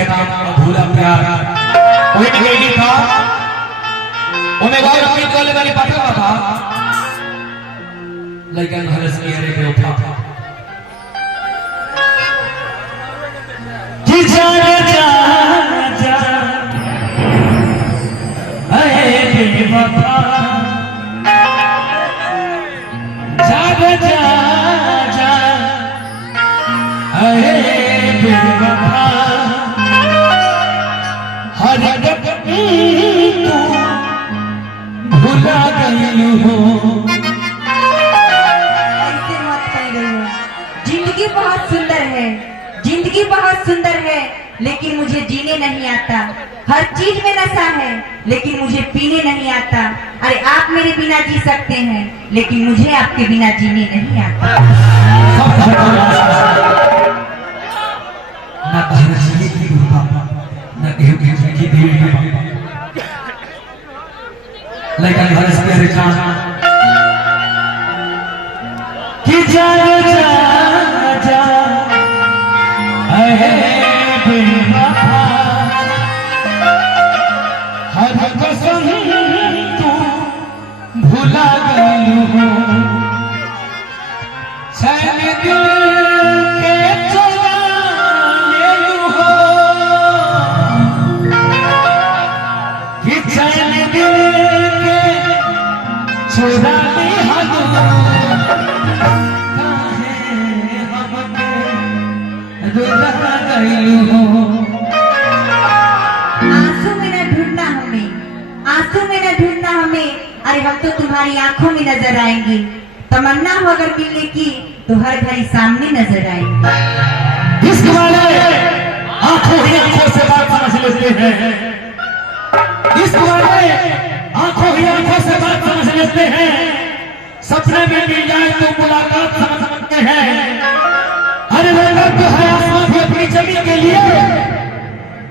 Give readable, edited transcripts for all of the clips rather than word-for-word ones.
के नाम अधूरा प्यार कोई नहीं था उन्हें गौर अपनी चले वाली पता था लेकिन हरस की अरे पे उठा कि जाने जा जा ऐ बेवफा जाग जा जा ऐ बेवफा हर तू भुला गई हो। जिंदगी बहुत सुंदर है, जिंदगी बहुत सुंदर है, लेकिन मुझे जीने नहीं आता। हर चीज में नशा है, लेकिन मुझे पीने नहीं आता। अरे आप मेरे बिना जी सकते हैं, लेकिन मुझे आपके बिना जीने नहीं आता। न धरती की रूपा न देव की देवी लेकिन हरस के रिचान कि जा जा जा ऐ बेवफा हर कसम तू भुला गई हो। चैन दिल के चुरा ले लूं हो कि चैन दिल के चुरा ले आंसू में न ढूंढना हमें, आंसू में न ढूंढना हमें। अरे हम तो तुम्हारी आंखों में नजर आएंगे। तमन्ना हो अगर मिलने की तो हर घड़ी सामने नजर आएंगे। इश्क वाले आंखों ही आंखों से बात समझ लेते हैं। इश्क वाले आंखों ही आंखों से बात समझ लेते हैं। सपने में मिल जाए तो मुलाकात समझते हैं। हर वक्त तो है आसमान की अपनी जमीन के लिए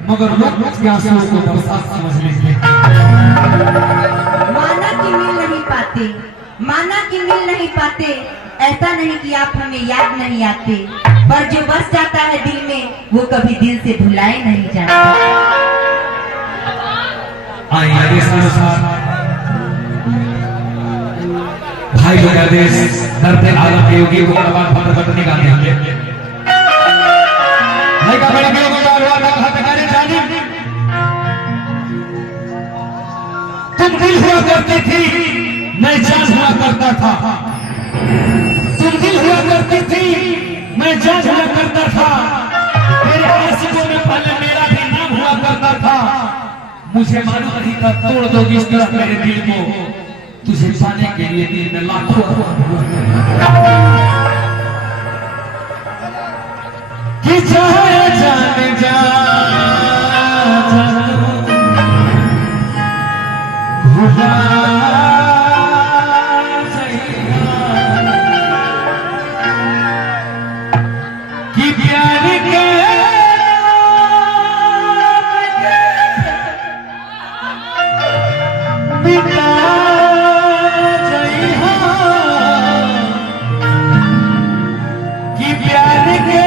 मगर लोग उसके आंसुओं को बरसात समझ लेते हैं। माना कि मिल नहीं पाते, माना कि मिल नहीं पाते। ऐसा नहीं कि आप हमें याद नहीं आते, पर जो बस जाता है दिल में वो कभी दिल से भुलाए नहीं जाता। आइए भाई लोग आदेश दरते आलम के योगी को कुर्बान फकर बटनी गाने होंगे नहीं का बड़े के को हुआ था कहा तकारे जानी तुम दिल हुआ करती थी मैं जान हुआ करता था। तुम दिल हुआ करती थी मैं जान हुआ करता था। मेरे आशिकों में पहले मेरा भी नाम हुआ करता था। मुझे मालूम नहीं था तोड़ दोगी इस तरह मेरे दिल को। तुझे पाने के लिए दिल में लाखों कि चाहे जाने जा भुला कि प्यार के बिना कि प्यार के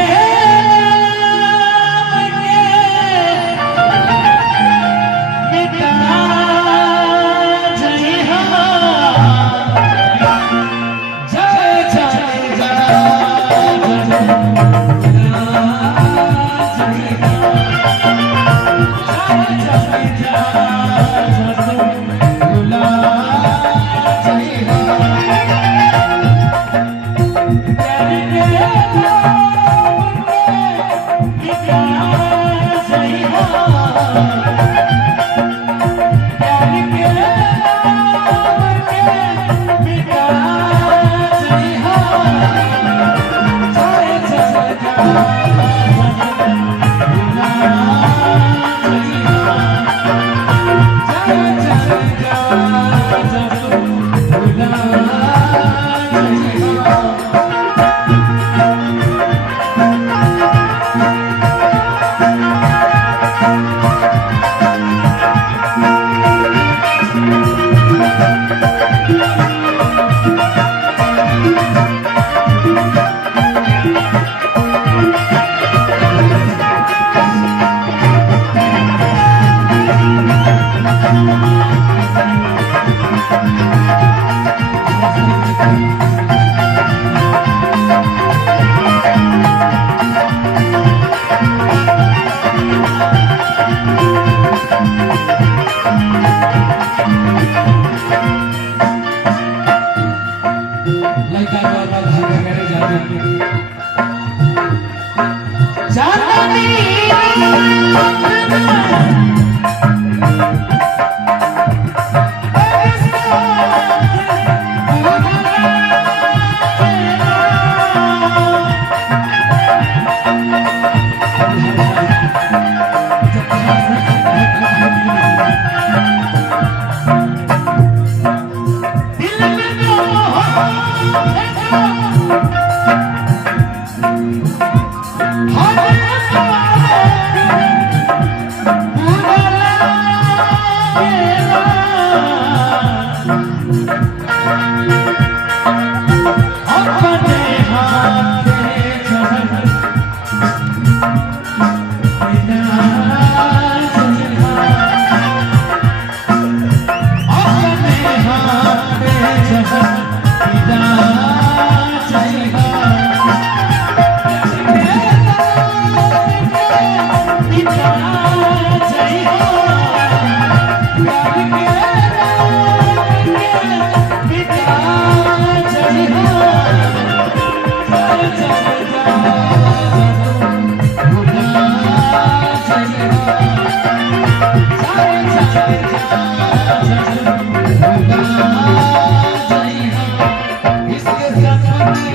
पिता जय हो प्यार के राम के पिता जय हो जय इसके सपने